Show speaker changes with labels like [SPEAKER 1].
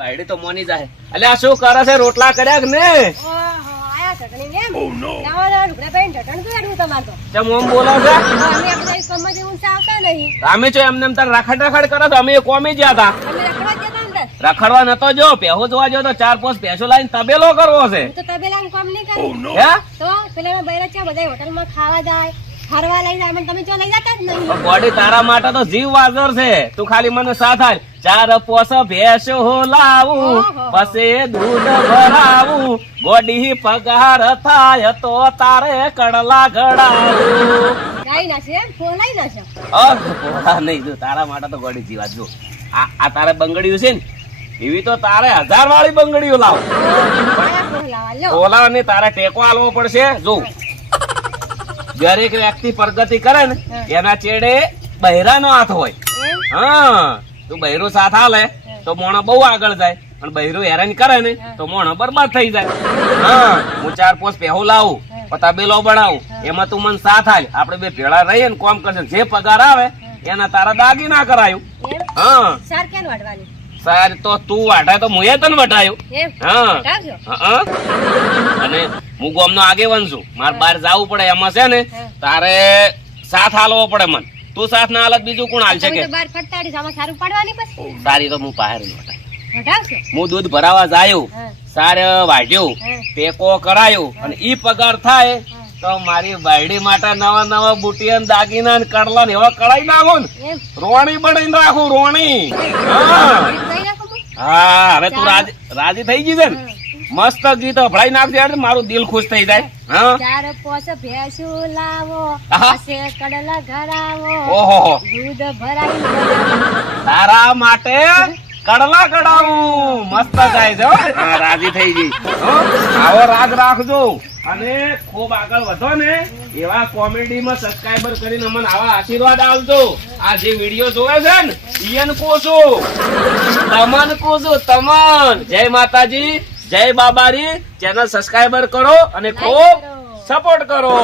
[SPEAKER 1] બાયડી તો મોની જાય. એટલે આ શું કરે છે? રોટલા કર્યા કે ને
[SPEAKER 2] આયા અમે
[SPEAKER 1] જો એમને રખડ રખડ કરો તો અમે કોમી ગયા હતા
[SPEAKER 2] રખડવા
[SPEAKER 1] નતો જો પેહો જોવા જો તો ચાર પાંચ પેસો લાવીને તબેલો કરવો છે.
[SPEAKER 2] હું તો તબેલાનું કામ નહીં કરું.
[SPEAKER 1] હે?
[SPEAKER 2] તો પેલા બૈરા છે બધા હોટલમાં ખાવા જાય ફરવા લઈ જાય તમે જો લઈ જતા જ નહીં.
[SPEAKER 1] બોડી તારા માટે તો જીવ વાજર છે. તું ખાલી મને સાથ આલ. ચાર પોસ ભેસ લાવું
[SPEAKER 2] ઓહો.
[SPEAKER 1] પછી દૂધ ભરાવું. ગોડી પગાર થાય તો તારે કડલા ઘડાવું નહીં જો તારા માટે તો ગોડી જીવા જો. આ તારે બંગડીયું છે ને એવી તો તારે હજાર વાળી બંગડીઓ લાવ. ઓલા ને તારે ટેકો આલવો પડશે. જો દરેક વ્યક્તિ પ્રગતિ કરે ને એના ચેડે બહેરાનો હાથ હોય. હા. તું બહેરો સાથ હાલે તો મોણો બહુ આગળ જાય. પણ બહેરો હેરાન કરે ને તો મોણો બરબાદ થઈ જાય. હા હું ચાર પોસ પહેવું લાવું તબેલો બનાવું. એમાં તું મને સાથ હાલ આપણે બે ભેળા રહીએ ને કોમ કરશે. જે પગાર આવે એના તારા દાગી ના કરાયું. હા.
[SPEAKER 2] સાર
[SPEAKER 1] તો તું વાટાય તો મુએ તને વટાયું હા. હા અને હું ગોમનો આગેવાન છું. મારે બહાર જવું પડે એમાં છે ને તારે સાથ હાલવો પડે મને. તું સાથ ના હાલત બીજું કોણ હાલ
[SPEAKER 2] તમે
[SPEAKER 1] શકે
[SPEAKER 2] તો બહાર ફટતાડીશ, આમાં સારું પાડવાની પછી?
[SPEAKER 1] સારી તો હું બહાર વટાય હું દૂધ ભરાવા જાયો સાર વાઢ્યું
[SPEAKER 2] હા.
[SPEAKER 1] ટેકો અને ઈ પગાર થાય તો મારી બાયડી માટે નવા નવા બુટિયન દાગીના ને કડલા ને એવા કડાઈ નાખો ને. રોણી બનાવીને રાખું રોણી. હા. હવે તું રાજી રાજી થઈ ગઈ છે ને? મસ્ત ગીત ભળાઈ નાખજે મારું દિલ ખુશ થઈ જાય. હા?
[SPEAKER 2] ચાર પોસ ભેંસું લાવો
[SPEAKER 1] આહા.
[SPEAKER 2] કડલા ઘરાવો
[SPEAKER 1] ઓહો.
[SPEAKER 2] દૂધ ભરાઈ
[SPEAKER 1] તારા માટે કડલા કડાવું મસ્ત જાય છે રાજી થઈ ગઈ. આવો રાગ રાખજો. અને ખૂબ આગળ વધો ને એવા કોમેડી માં સબસ્ક્રાઈબર કરીને અમને આવા આશીર્વાદ આવજો આ જે વીડિયો જોવે છે ને ઈયન કોશું તમન કોશું તમન. જય માતાજી. જય બાબારી ચેનલ સબસ્ક્રાઈબર કરો અને ખૂબ સપોર્ટ કરો.